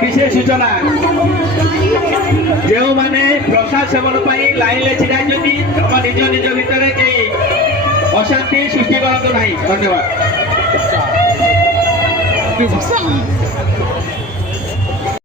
विशेष सूचना जो माने प्रसाद सेवन लाइन में छिड़ा निज निज भितर कहीं अशांति सृष्टि करते ना। धन्यवाद।